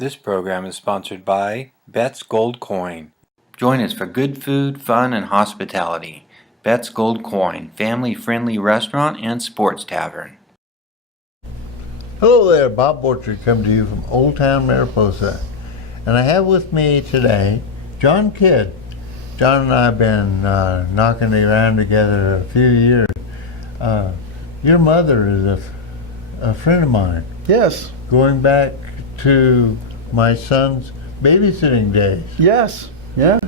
This program is sponsored by Bet's Gold Coin. Join us for good food, fun, and hospitality. Bet's Gold Coin, family-friendly restaurant and sports tavern. Hello there, Bob Borchard coming to you from Old Town Mariposa. And I have with me today Jon Kidd. John and I have been knocking around together a few years. Your mother is a friend of mine. Yes. Going back to my son's babysitting days. Yes. Yeah.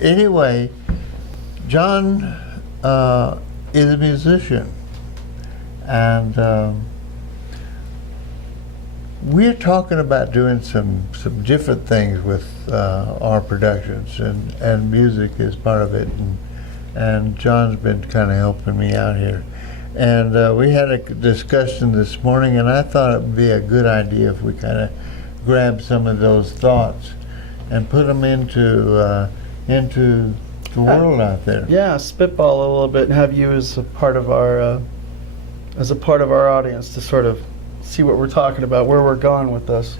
Anyway, John is a musician, and we're talking about doing some different things with our productions, and music is part of it, and John's been kind of helping me out here. And we had a discussion this morning, and I thought it would be a good idea if we kind of grab some of those thoughts and put them into the world out there. Yeah, spitball a little bit and have you as a part of our audience to sort of see what we're talking about, where we're going with this.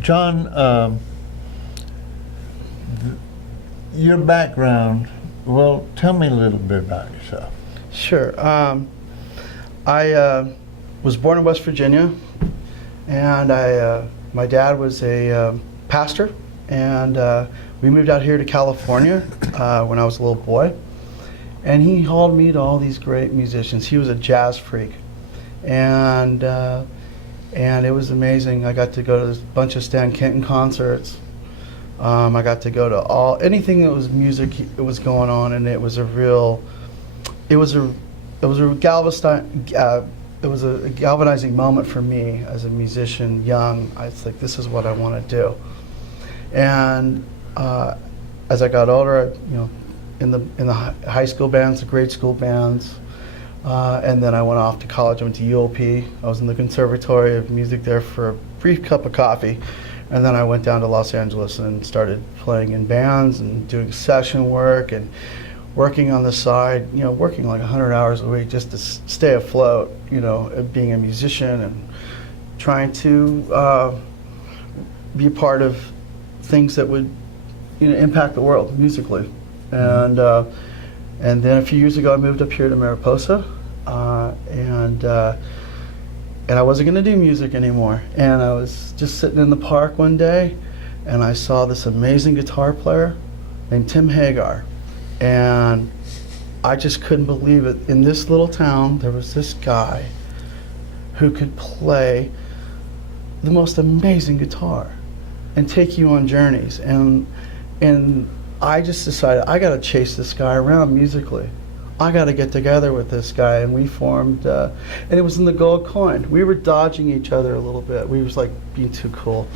John, your background. Well, tell me a little bit about yourself. Sure. I was born in West Virginia, and my dad was a pastor, and we moved out here to California when I was a little boy, and he hauled me to all these great musicians. He was a jazz freak, and it was amazing. I got to go to a bunch of Stan Kenton concerts. I got to go to anything that was music. It was going on, and it was a galvanizing moment for me as a musician, young. I was like, this is what I want to do. And as I got older, in the high school bands, the grade school bands, and then I went off to college. I went to UOP. I was in the Conservatory of Music there for a brief cup of coffee, and then I went down to Los Angeles and started playing in bands and doing session work and working on the side, working like 100 hours a week just to stay afloat, being a musician and trying to be a part of things that would, impact the world musically. And then a few years ago, I moved up here to Mariposa, and I wasn't going to do music anymore. And I was just sitting in the park one day, and I saw this amazing guitar player named Tim Hagar. And I just couldn't believe it. In this little town, there was this guy who could play the most amazing guitar and take you on journeys. And I just decided I got to chase this guy around musically. I got to get together with this guy, and we formed. And it was in the Gold Coin. We were dodging each other a little bit. We was like being too cool.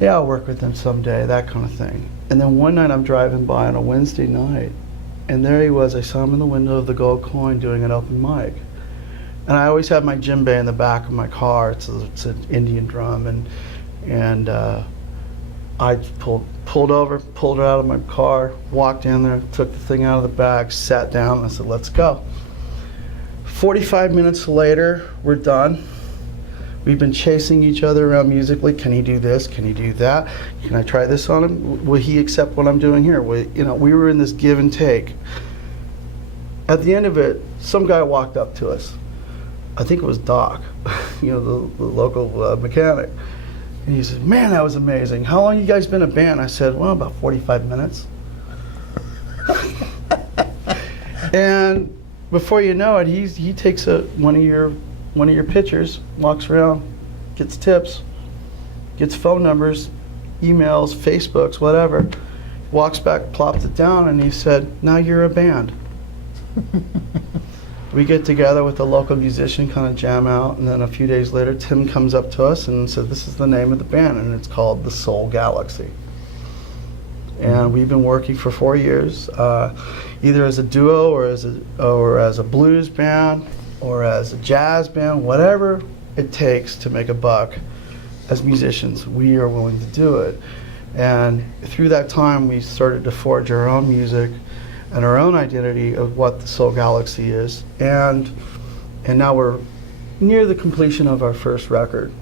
Yeah, I'll work with him someday, that kind of thing. And then one night I'm driving by on a Wednesday night, and there he was. I saw him in the window of the Gold Coin doing an open mic. And I always have my djembe in the back of my car. It's an Indian drum, and I pulled over, pulled it out of my car, walked in there, took the thing out of the bag, sat down, and I said, let's go. 45 minutes later, we're done. We've been chasing each other around musically. Can he do this? Can he do that? Can I try this on him? Will he accept what I'm doing here? We were in this give and take. At the end of it, some guy walked up to us. I think it was Doc, the local mechanic. And he said, man, that was amazing. How long you guys been a band? I said, well, about 45 minutes. And before you know it, he takes one of your pictures, walks around, gets tips, gets phone numbers, emails, Facebooks, whatever, walks back, plops it down, and he said, now you're a band. We get together with a local musician, kind of jam out, and then a few days later, Tim comes up to us and said, this is the name of the band, and it's called the Soul Galaxy. And we've been working for 4 years, either as a duo or as a blues band or as a jazz band, whatever it takes to make a buck. As musicians, we are willing to do it. And through that time, we started to forge our own music and our own identity of what the Soul Galaxy is. And now we're near the completion of our first record.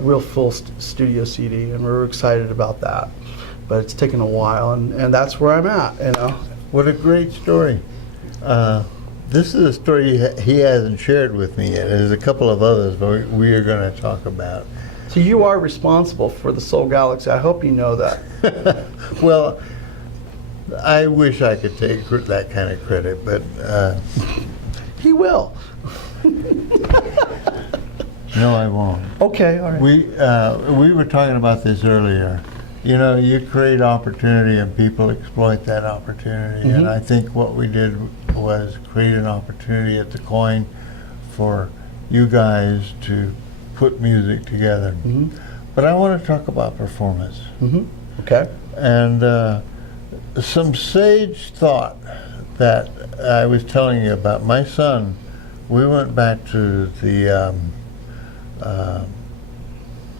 real full studio CD, and we're excited about that. But it's taken a while, and that's where I'm at, you know. What a great story. This is a story he hasn't shared with me yet. There's a couple of others, but we are going to talk about. So you are responsible for the Soul Galaxy. I hope you know that. Well, I wish I could take that kind of credit, but He will. no, I won't. Okay, all right. We were talking about this earlier. You know, you create opportunity and people exploit that opportunity. And I think what we did was create an opportunity at the Coin for you guys to put music together. But I want to talk about performance. Okay. And some sage thought that I was telling you about. My son, we went back to the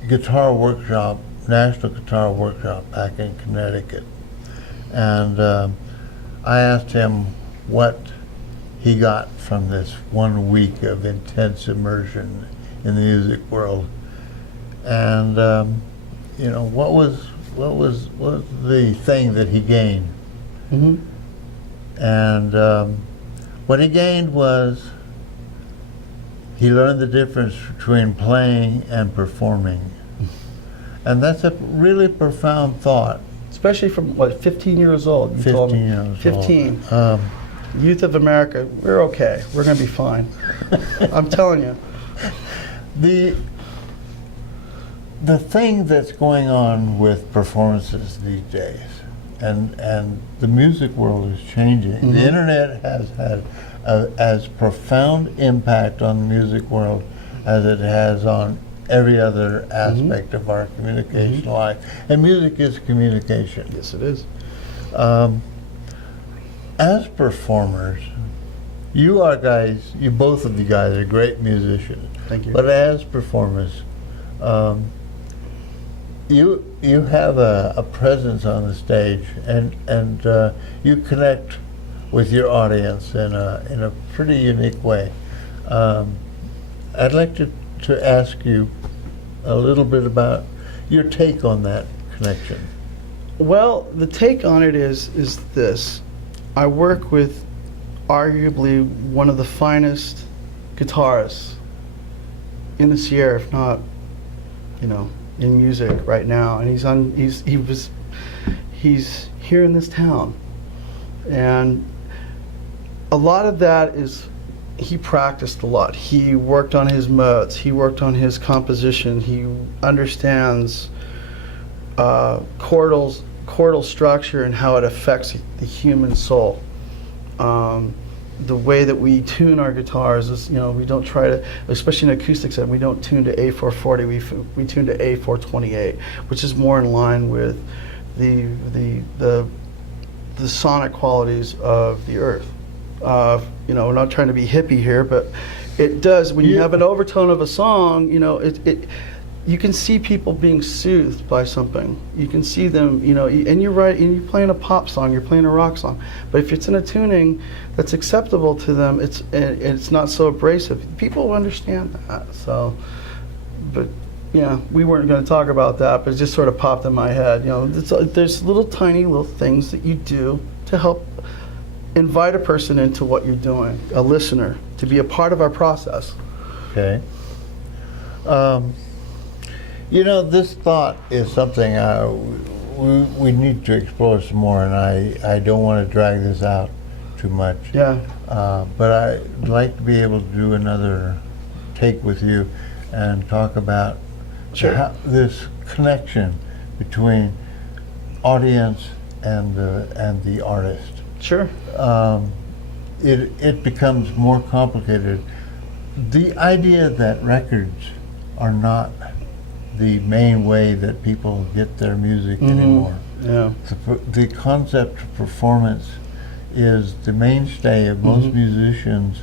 guitar workshop, National Guitar Workshop back in Connecticut. And I asked him what he got from this 1 week of intense immersion in the music world. And you know, what was the thing that he gained? And what he gained was he learned the difference between playing and performing. And that's a really profound thought. Especially from, what, 15 years old? You 15 told me. years 15. old. Youth of America, we're okay. We're going to be fine. I'm telling you. The thing that's going on with performances these days, and the music world is changing. The internet has had as profound impact on the music world as it has on every other aspect of our communication life. And music is communication. Yes, it is. As performers, you both of you guys are great musicians. Thank you. But as performers, you have a presence on the stage, and you connect with your audience in a pretty unique way. I'd like to ask you a little bit about your take on that connection. Well, the take on it is this. I work with arguably one of the finest guitarists in the Sierra, if not, you know, in music right now, and he's here in this town, and a lot of that is he practiced a lot. He worked on his modes. He worked on his composition. He understands chordal structure and how it affects the human soul. The way that we tune our guitars is, you know, we don't try to, especially in acoustic set, we don't tune to A440. We tune to A428, which is more in line with the sonic qualities of the earth. You know, we're not trying to be hippie here, but it does, when you have an overtone of a song, you know, you can see people being soothed by something. You can see them, you know, and you're right, and you're playing a pop song, you're playing a rock song, but if it's in a tuning that's acceptable to them, it's not so abrasive. People understand that. So, but yeah, we weren't going to talk about that, but it just sort of popped in my head. You know, there's tiny little things that you do to help invite a person into what you're doing, a listener, to be a part of our process. Okay. You know, this thought is something we need to explore some more, and I don't want to drag this out too much. Yeah. But I'd like to be able to do another take with you and talk about this connection between audience and the artist. Sure. It becomes more complicated. The idea that records are not the main way that people get their music anymore. Yeah. The concept of performance is the mainstay of most musicians.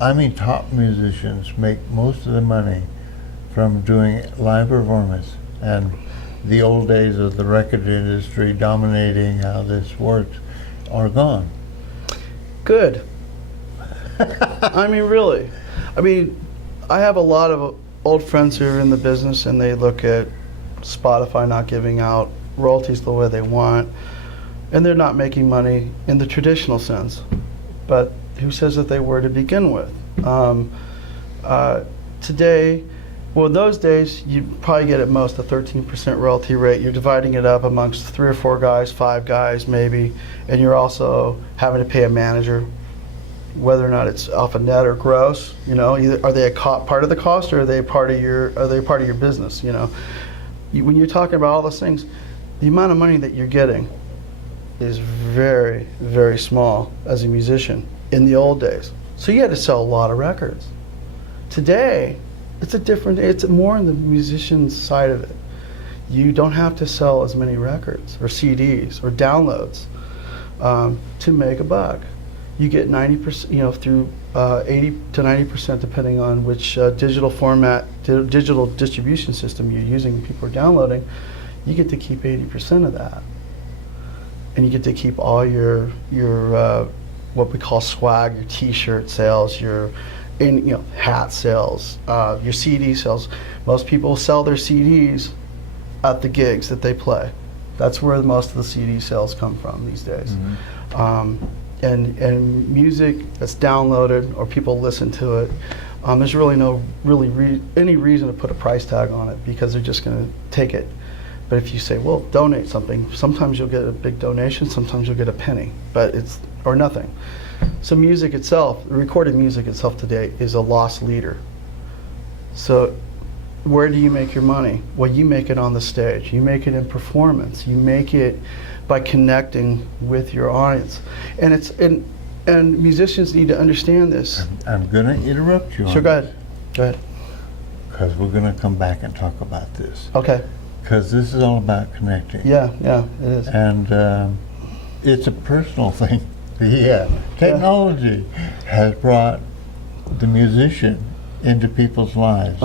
I mean, top musicians make most of the money from doing live performance, and the old days of the record industry dominating how this works are gone. Good. I mean, really. I mean, I have a lot old friends who are in the business, and they look at Spotify not giving out royalties the way they want, and they're not making money in the traditional sense. But who says that they were to begin with? Today, well, in those days, you probably get at most a 13% royalty rate. You're dividing it up amongst 3 or 4 guys, 5 guys maybe, and you're also having to pay a manager, whether or not it's off a net or gross. You know, either are they a part of the cost, or are they part of your business? You know, when you're talking about all those things, the amount of money that you're getting is very, very small as a musician in the old days. So you had to sell a lot of records. Today, it's more on the musician's side of it. You don't have to sell as many records or CDs or downloads to make a buck. You get 90%, you know, through 80 to 90%, depending on which digital digital distribution system you're using, people are downloading. You get to keep 80% of that, and you get to keep all your what we call swag, your T-shirt sales, your hat sales, your CD sales. Most people sell their CDs at the gigs that they play. That's where most of the CD sales come from these days. Mm-hmm. And music that's downloaded or people listen to it, there's really any reason to put a price tag on it, because they're just going to take it. But if you say, well, donate something, sometimes you'll get a big donation, sometimes you'll get a penny, or nothing. So music itself, recorded music itself today, is a loss leader. So where do you make your money? Well, you make it on the stage. You make it in performance. You make it by connecting with your audience. And musicians need to understand this. I'm going to interrupt you. Sure, go ahead. Go ahead. Because we're going to come back and talk about this. Okay. Because this is all about connecting. Yeah, it is. And it's a personal thing. Yeah, technology has brought the musician into people's lives,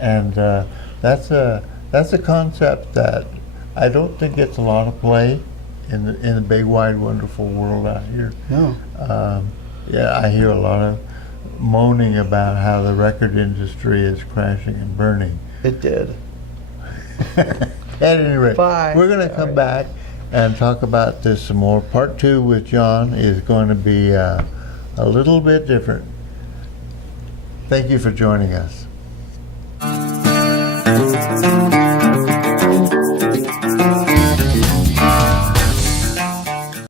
and that's a concept that I don't think gets a lot of play in the big, wide, wonderful world out here. No. Yeah, I hear a lot of moaning about how the record industry is crashing and burning. It did. At any rate, Bye. We're going to come back and talk about this some more. Part 2 with Jon is going to be a little bit different. Thank you for joining us.